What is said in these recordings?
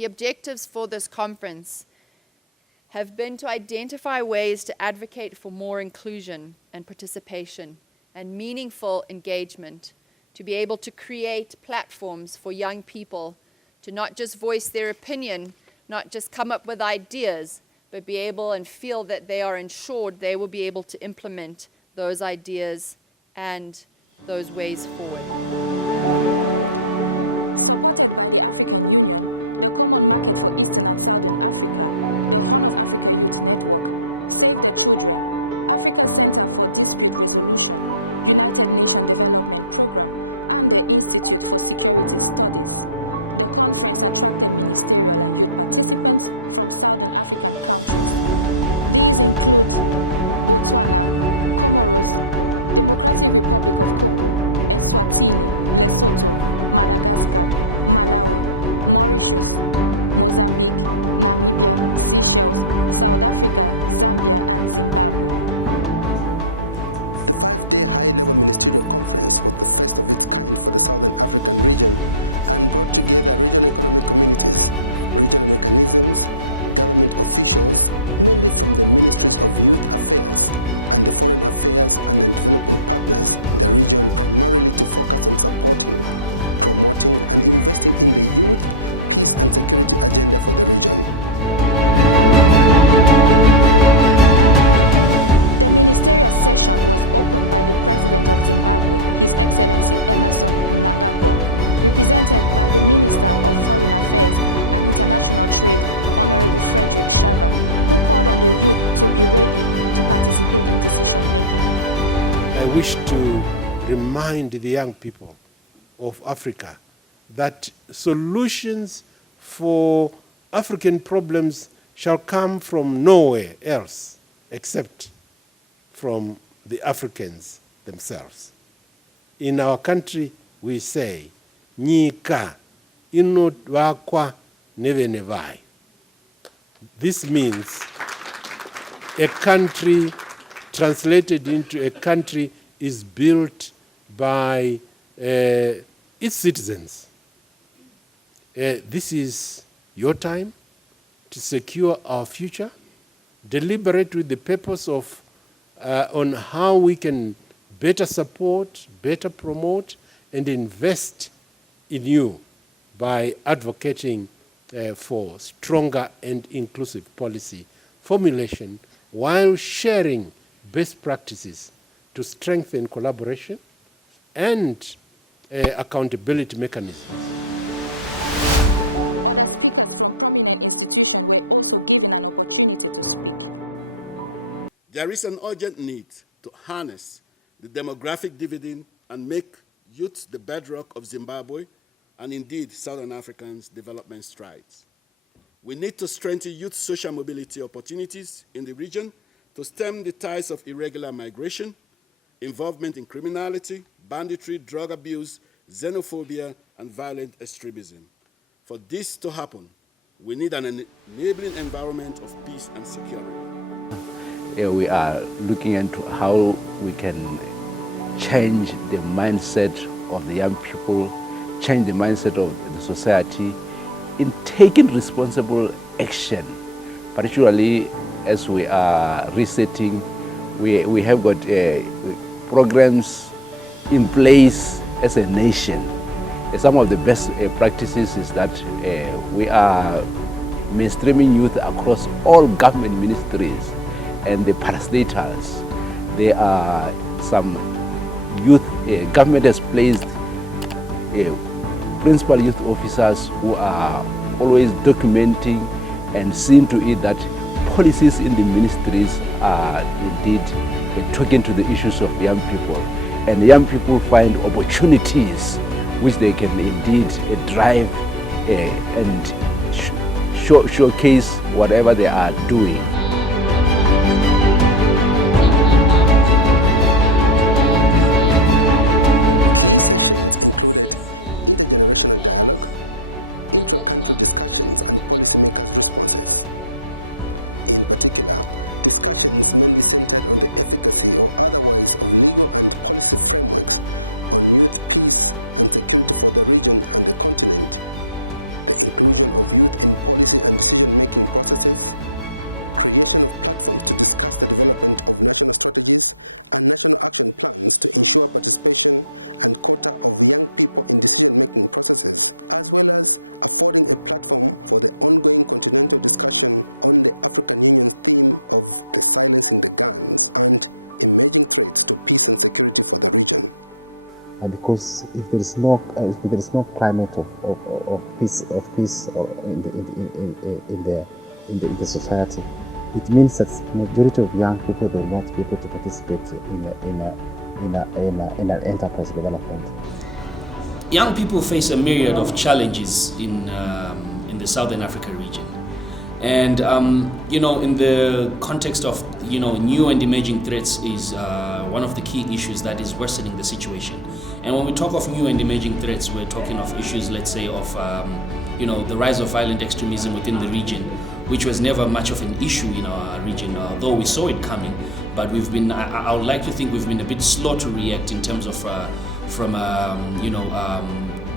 The objectives for this conference have been to identify ways to advocate for more inclusion and participation and meaningful engagement, to be able to create platforms for young people to not just voice their opinion, not just come up with ideas, but be able and feel that they are ensured they will be able to implement those ideas and those ways forward. I wish to remind the young people of Africa that solutions for African problems shall come from nowhere else except from the Africans themselves. In our country, we say, Nyika ino wakwa neve nevai. This means a country, translated into a country, is built by its citizens. This is your time to secure our future, deliberate with the purpose of on how we can better support, better promote, and invest in you by advocating for stronger and inclusive policy formulation while sharing best practices to strengthen collaboration and accountability mechanisms. There is an urgent need to harness the demographic dividend and make youth the bedrock of Zimbabwe and indeed Southern Africa's development strides. We need to strengthen youth social mobility opportunities in the region to stem the tides of irregular migration, involvement in criminality, banditry, drug abuse, xenophobia, and violent extremism. For this to happen, we need an enabling environment of peace and security. We are looking into how we can change the mindset of the young people, change the mindset of the society in taking responsible action, particularly as we are resetting. We have got programs in place as a nation. Some of the best practices is that we are mainstreaming youth across all government ministries and the parastatals. There are some youth, government has placed principal youth officers who are always documenting and seeing to it that policies in the ministries are indeed talking to the issues of young people. And young people find opportunities which they can indeed drive and showcase whatever they are doing. because if there is no climate of peace in the society, it means that majority of young people will not be able to participate in an enterprise development. Young people face a myriad of challenges in the Southern Africa region. And, in the context of, new and emerging threats is one of the key issues that is worsening the situation. And when we talk of new and emerging threats, we're talking of issues, let's say, of, the rise of violent extremism within the region, which was never much of an issue in our region, although we saw it coming. But we've been, I would like to think we've been a bit slow to react in terms of,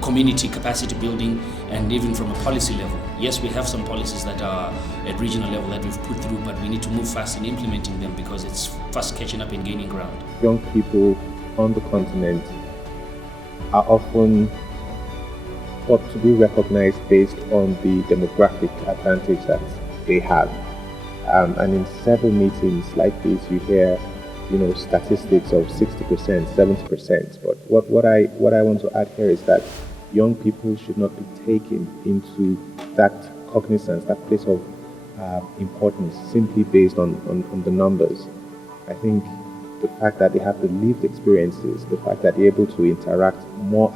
community capacity building, and even from a policy level. Yes, we have some policies that are at regional level that we've put through, but we need to move fast in implementing them because it's fast catching up and gaining ground. Young people on the continent are often thought to be recognized based on the demographic advantage that they have. And in several meetings like this, you hear statistics of 60%, 70%. But what I want to add here is that young people should not be taken into that cognizance, that place of importance, simply based on the numbers. I think the fact that they have the lived experiences, the fact that they're able to interact more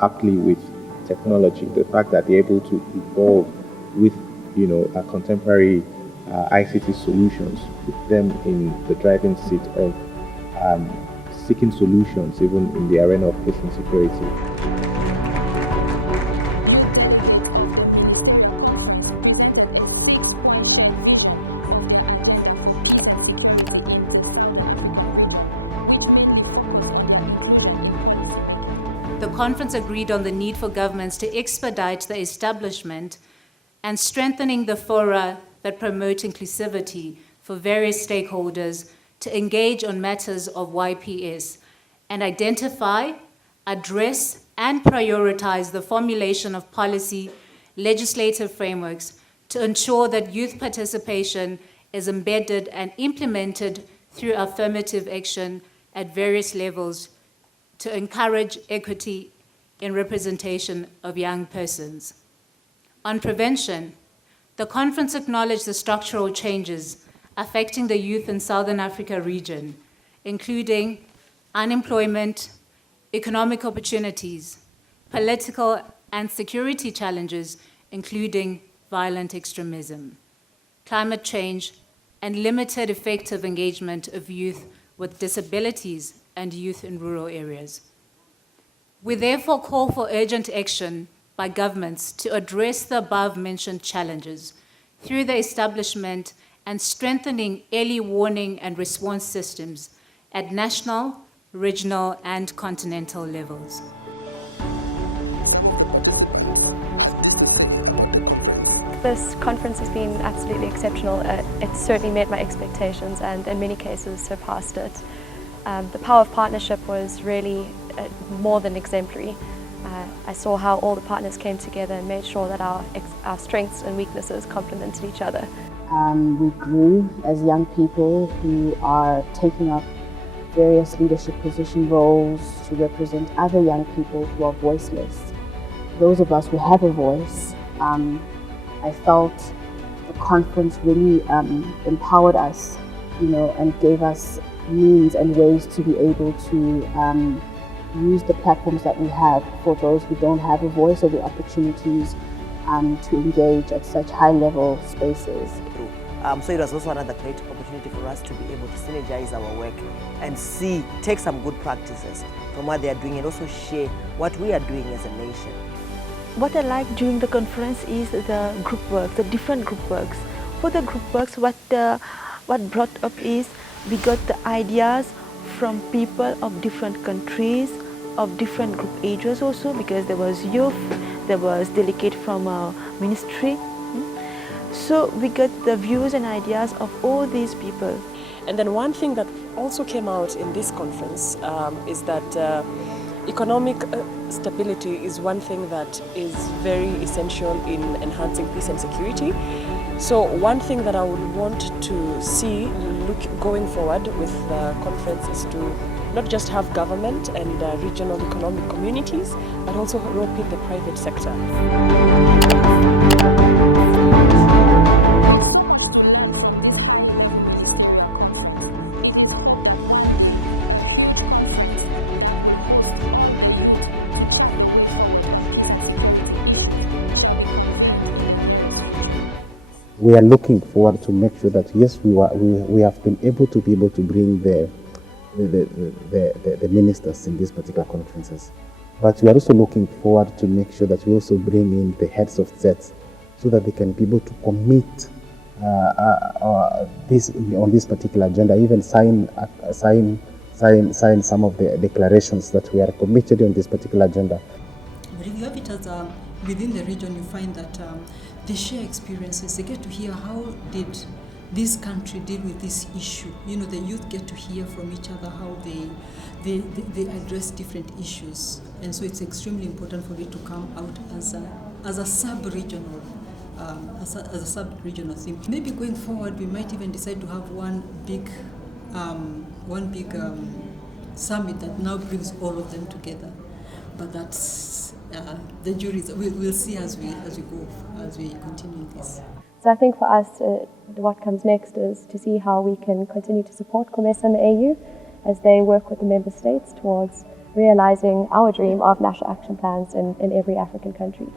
aptly with technology, the fact that they're able to evolve with contemporary ICT solutions, put them in the driving seat of seeking solutions even in the arena of peace and security. The conference agreed on the need for governments to expedite the establishment and strengthening the fora that promote inclusivity for various stakeholders to engage on matters of YPS and identify, address, and prioritize the formulation of policy, legislative frameworks to ensure that youth participation is embedded and implemented through affirmative action at various levels to encourage equity in representation of young persons. On prevention, the conference acknowledged the structural changes affecting the youth in Southern Africa region, including unemployment, economic opportunities, political and security challenges, including violent extremism, climate change, and limited effective engagement of youth with disabilities and youth in rural areas. We therefore call for urgent action by governments to address the above-mentioned challenges through the establishment and strengthening early warning and response systems at national, regional, and continental levels. This conference has been absolutely exceptional. It certainly met my expectations and in many cases surpassed it. The power of partnership was really more than exemplary. I saw how all the partners came together and made sure that our strengths and weaknesses complemented each other. We grew as young people who are taking up various leadership position roles to represent other young people who are voiceless. Those of us who have a voice, I felt the conference really empowered us, and gave us means and ways to be able to use the platforms that we have for those who don't have a voice or the opportunities to engage at such high-level spaces. So it was also another great opportunity for us to be able to synergize our work and take some good practices from what they are doing and also share what we are doing as a nation. What I like during the conference is the group work, the different group works. For the group works, what brought up is we got the ideas from people of different countries, of different group ages also, because there was youth, there was delegate from a ministry. So we got the views and ideas of all these people. And then one thing that also came out in this conference is that economic stability is one thing that is very essential in enhancing peace and security. So one thing that I would want to see going forward with the conference is to not just have government and regional economic communities, but also rope in the private sector. We are looking forward to make sure that yes, we have been able to bring the ministers in these particular conferences, but we are also looking forward to make sure that we also bring in the heads of states so that they can be able to commit on this particular agenda, even sign some of the declarations that we are committed on this particular agenda. But if you have it as within the region, you find that they share experiences. They get to hear how did this country deal with this issue. You know, the youth get to hear from each other how they address different issues, and so it's extremely important for it to come out as a sub-regional. As a sub-regional theme. Maybe going forward, we might even decide to have one big summit that now brings all of them together. But that's the juries. We'll see as we continue this. So I think for us, what comes next is to see how we can continue to support COMESA and the AU as they work with the member states towards realizing our dream of national action plans in every African country.